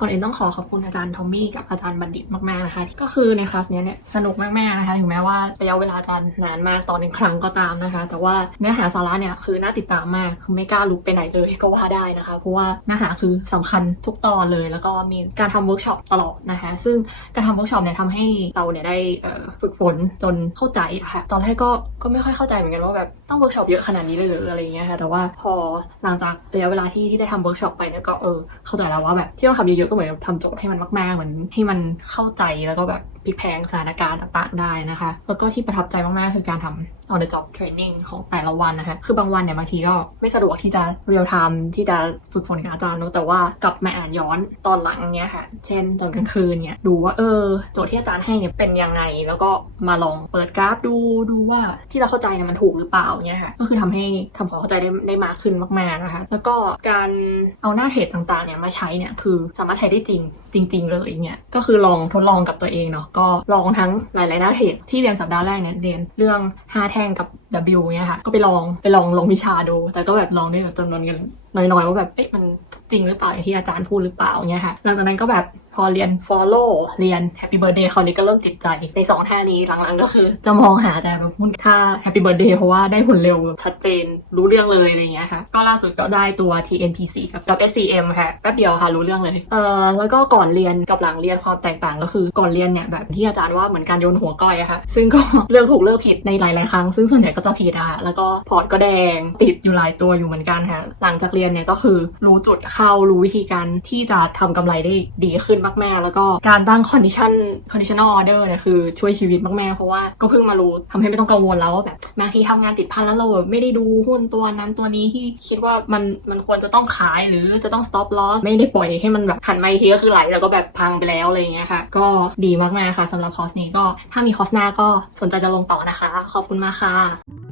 ก่อนอื่นต้องขอขอบคุณอาจารย์ทอมมี่กับอาจารย์บัณฑิตมากๆนะคะ ก็คือในคลาสนี้เนี่ยสนุกมากๆนะคะถึงแม้ว่าระยะเวลาจะนานมากต่อหนึ่งครั้งก็ตามนะคะ แต่ว่าเนื้อหาสาระเนี่ยคือน่าติดตามมากคือไม่กล้าลุกไปไหนเลยก็ว่าได้นะคะ เพราะว่าเนื้อหาคือสำคัญทุกตอนเลย แล้วก็มีการทำเวิร์กช็อปตลอดนะคะ ซึ่งการทำเวิร์กช็อปเนี่ยทำให้เราเนี่ยได้ฝึกฝนจนเข้าใจะค่ะตอนแรกก็ก็ไม่ค่อยเข้าใจเหมือนกันว่าแบบต้องเวิร์กช็อปเยอะขนาดนี้เลยหรืออะไรเงี้ยค่ะแต่ว่าพอหลังจากระยะเวลาที่ที่ได้ทำเวิร์กช็อปไปเนี่ยก็เออเข้าใจแล้วว่าแบบที่ต้องทำเยอะๆก็เหมือนทำโจทย์ให้มันมากๆเหมือนให้มันเข้าใจแล้วก็แบบพลิกแพงสถานการณ์ต่างๆได้นะคะ แล้วก็ที่ประทับใจมากๆคือการทำ on the job training ของแต่ละวันนะคะ คือบางวันเนี่ยบางทีก็ไม่สะดวกที่จะ real time ที่จะฝึกฝนกับอาจารย์เนอะแต่ว่ากลับมาอ่านย้อนตอนหลังเนี้ยค่ะ เช่นตอนกลางคืนเนี่ยดูว่าเออโจทย์ที่อาจารย์ให้เนี่ยเป็นยังไง แล้วก็มาลองเปิดกราฟดูดูว่าที่เราเข้าใจเนี่ยมันถูกหรือเปล่าเนี่ยค่ะ ก็คือทำให้ทำความเข้าใจได้ได้มากขึ้นมากๆนะคะ แล้วก็การเอาหน้าเทรดต่างๆเนี่ยมาใช้เนี่ยคือสามารถใช้ได้จริงจริง ๆ เลยเนี่ยก็คือลองทดลองกับตัวเองเนาะก็ลองทั้งหลายๆหน้าเทรดที่เรียนสัปดาห์แรกเนี่ยเรียนเรื่อง 5 แท่งกับ W เนี่ยค่ะก็ไปลองไปลองลงวิชาดู แต่ก็แบบลองได้แบบจำนวนเงินน้อยๆว่าแบบเอ๊ะมันจริงหรือเปล่าอย่างที่อาจารย์พูดหรือเปล่าเนี่ยค่ะหลังจากนั้นก็แบบ พอเรียน follow เรียน happy birthday คราวนี้ก็เริ่มติดใจ ในสองท่านี้หลังๆก็คือ จะมองหาแต่แบบหุ้นค่า happy birthday เพราะว่าได้ผลเร็วชัดเจนรู้เรื่องเลยอะไรอย่างเงี้ยค่ะ ก็ล่าสุดก็ได้ตัว TNPC กับ job SCM ค่ะแป๊บเดียวค่ะรู้เรื่องเลยเออแล้วก็ก่อนเรียนกับหลังเรียนความแตกต่างก็คือก่อนเรียนเนี่ยแบบที่อาจารย์ว่าเหมือนการโยนหัวก้อยอะค่ะซึ่งก็เลือกถูกเลือกผิดในหลายๆครั้งซึ่งส่วนใหญ่ก็จะผิดอะค่ะแล้วก็พอร์ตก็แดงติดอยู่หลายตัวอยู่เหมือนกันค่ะหลังจากเรียนเนี่ยก็คือรู้จุดเข้ารู้วิธีการที่จะทำกำไรได้ดีขึ้นมากๆ แล้วก็การตั้ง condition conditional order เนี่ยคือช่วยชีวิตมากๆ เพราะว่าก็เพิ่งมารู้ทำให้ไม่ต้องกังวลแล้วว่าแบบบางทีทำงานติดพันแล้วเราแบบไม่ได้ดูหุ้นตัวนั้นตัวนี้ที่คิดว่ามันมันควรจะต้องขายหรือจะต้อง stop loss ไม่ได้ปล่อยให้มันแบบหันมาอีกทีก็คือไหลแล้วก็แบบพังไปแล้วอะไรอย่างเงี้ยค่ะ ก็ดีมากๆค่ะสำหรับคอร์สนี้ก็ถ้ามีคอร์สหน้าก็สนใจจะลงต่อนะคะ ขอบคุณมากค่ะ